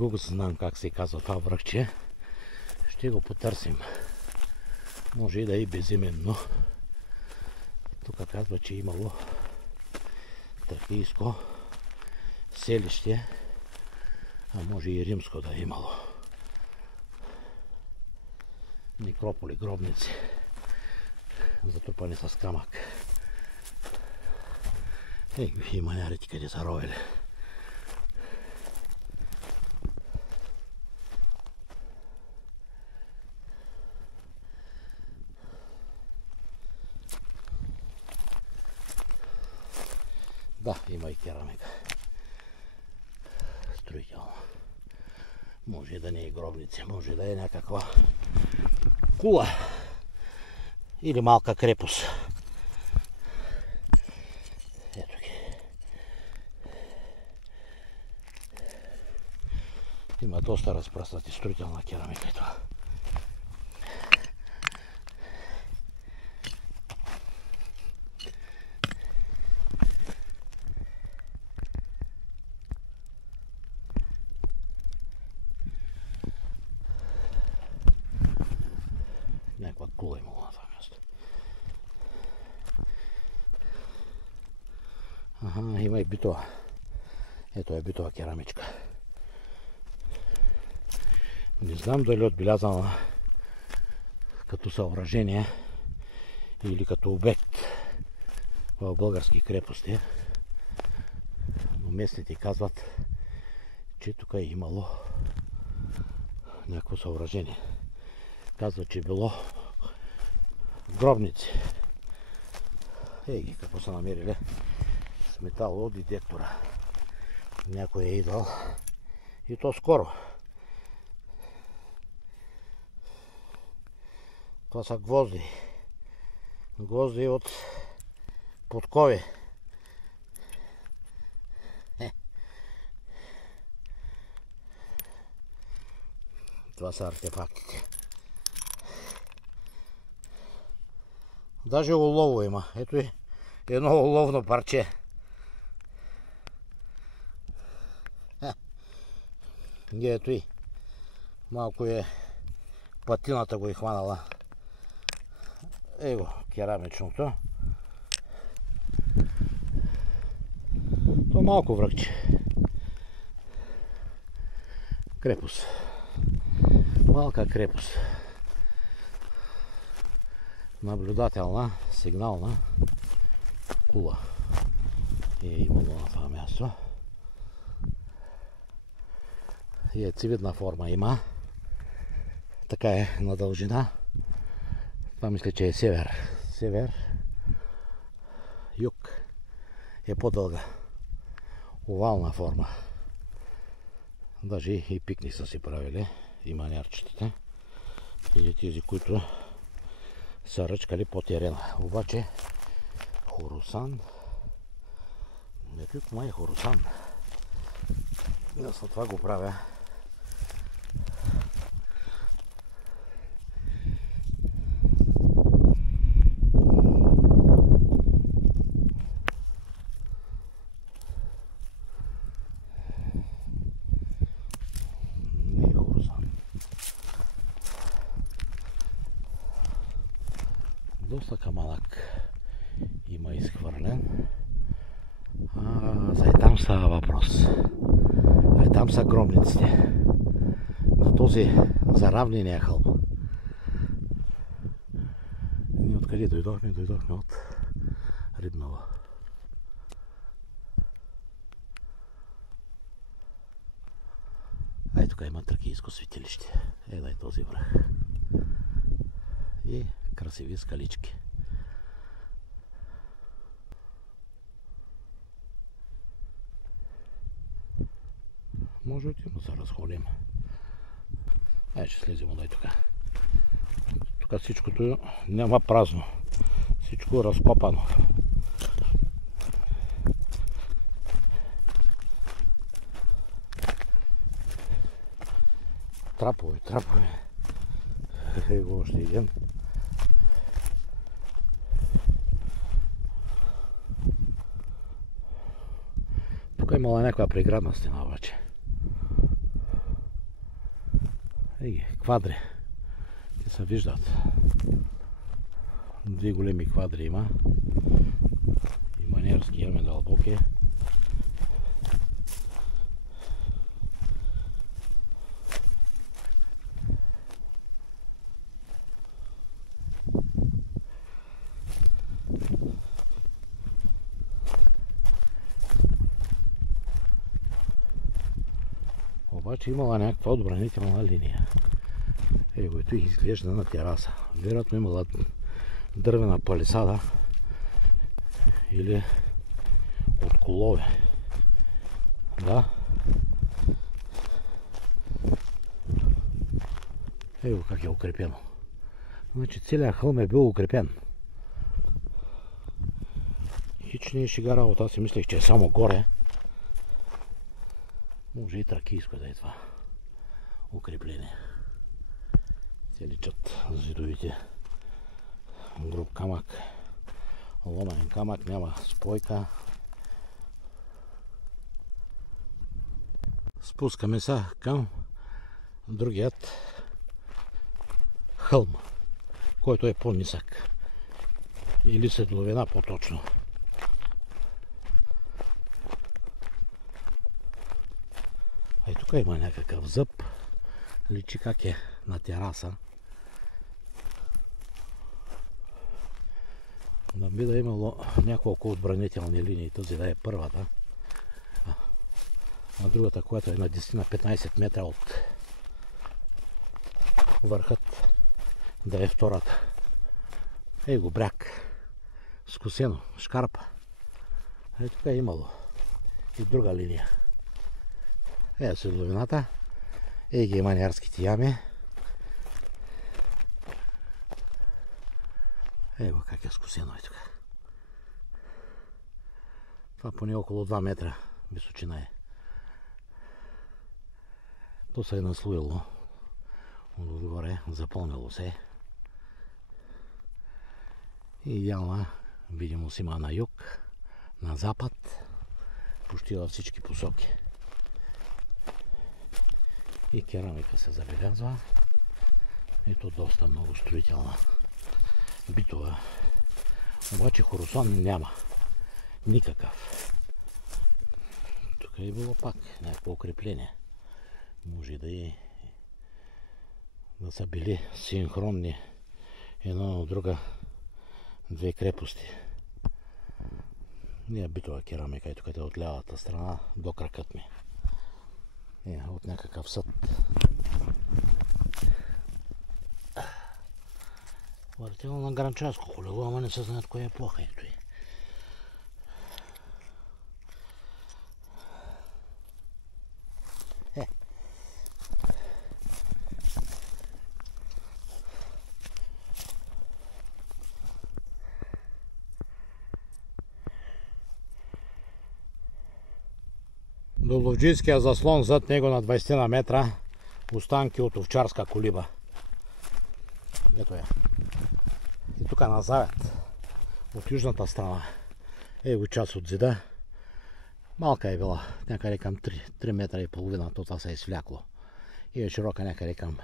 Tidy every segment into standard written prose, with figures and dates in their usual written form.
Не го знам как се казва това връхче. Ще го потърсим. Може и да е безименно. Тук казва, че е имало тракийско селище, а може и римско да е имало. Некрополи, гробници, затрупани с камък. И манярите къде са ровели. Да, има и керамика. Строително. Може да не е гробница, може да е някаква кула или малка крепост. Ето ги. Има доста разпръснати строителна керамика това. Някаква кула имало на това място. Аха, има и битова. Ето е битова керамичка. Не знам дали е отбелязана като съоръжение или като обект в български крепости. Но местните казват, че тук е имало някакво съоръжение. Казва, че било гробници. Ей ги, какво са намерили? С металодетектора. Някой е идвал. И то скоро. Това са гвозди. Гвозди от подкови. Това са артефактите. Даже олово има. Ето и едно оловно парче. Ето и. Малко е патината го е хванала. Его, керамичното. То малко връхче. Крепост. Малка крепост. Наблюдателна, сигнална кула е имало на това място. Яйцевидна форма има. Така е на дължина. Това мисля, че е север. Север. Юг е по-дълга. Овална форма. Даже и пикник са си правили. И манярчетата. Или тези, които са ръчкали по терена. Обаче Хорусан. Не тук май Хорусан. Аз на това го правя. Не Хорусан. Доста камък има изхвърлен. За там става въпрос. Там са гробниците. На този заравнения хълм. Ние откъде дойдохме? Дойдохме от Рибново. Ай, тук има тракийско светилище. Дай този връх. И красиви скалички. Може да се разходим. Ай, ще слезем отдай тук. Тук всичкото няма празно. Всичко е разкопано. Трапове, трапове. Его още един. Тук е имала някаква преградна стена обаче. Квадри. Те се виждат. Две големи квадри има. И манерски яме дълбоки. Обаче имала някаква отбранителна линия. Его и изглежда на тераса. Вероятно имала дървена палисада или от колове. Да. Его как е укрепено. Значи целият хълм е бил укрепен. Хич не е шега работа. Аз си мислех, че е само горе. Може и тракийско да е това укрепление. Те личат зидовите. Груб камък, ломен камък, няма спойка. Спускаме се към другият хълм, който е по-нисък. Или седловина по-точно. А и тук има някакъв зъб. Личи как е на тераса. Да би да имало няколко отбранителни линии. Този да е първата. А другата, която е на 10 на 15 метра от върхът, да е втората. Ей го бряг. Скосено. Шкарпа. Ей тук е имало и друга линия. Ей седловината. Ей ги манярските ями. Его как е скосено е тук. Това поне около 2 метра височина е. То се е наслоило отгоре, запълнило се. И идеална видимост има на юг, на запад, почти във всички посоки. И керамика се забелязва. Ето доста много строителна, битова. Обаче хорусон няма. Никакъв. Тук е било пак някакво укрепление. Може да са били синхронни една от друга две крепости. Не е битова керамика, и тук е от лявата страна до кракът ми. От някакъв съд. Въртело на гранчарско колело, ама не се знаят коя епоха е той. До ловджийския заслон, зад него на 20 на метра, останки от овчарска колиба. Ето я. И тук на завет, от южната страна, е го част от зида. Малка е била, някъде към 3 метра и половина, това се е свлякло. И е широка някъде към,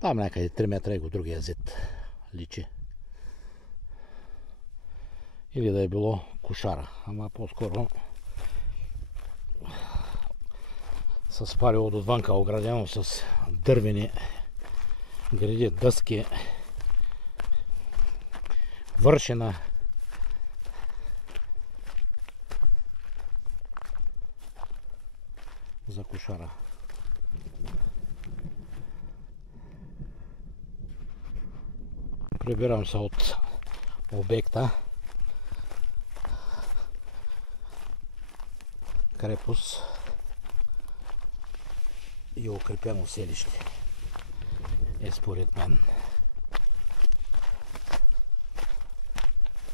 там някъде 3 метра и го другия зид личи. Или да е било кошара, ама по-скоро с палево отвънка, оградено с дървени гради, дъски, вършина. За кошара. Прибирам се от обекта. Крепост и укрепено селище е според мен.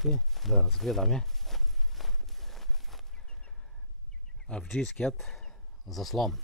И да разгледаме авджийският заслон.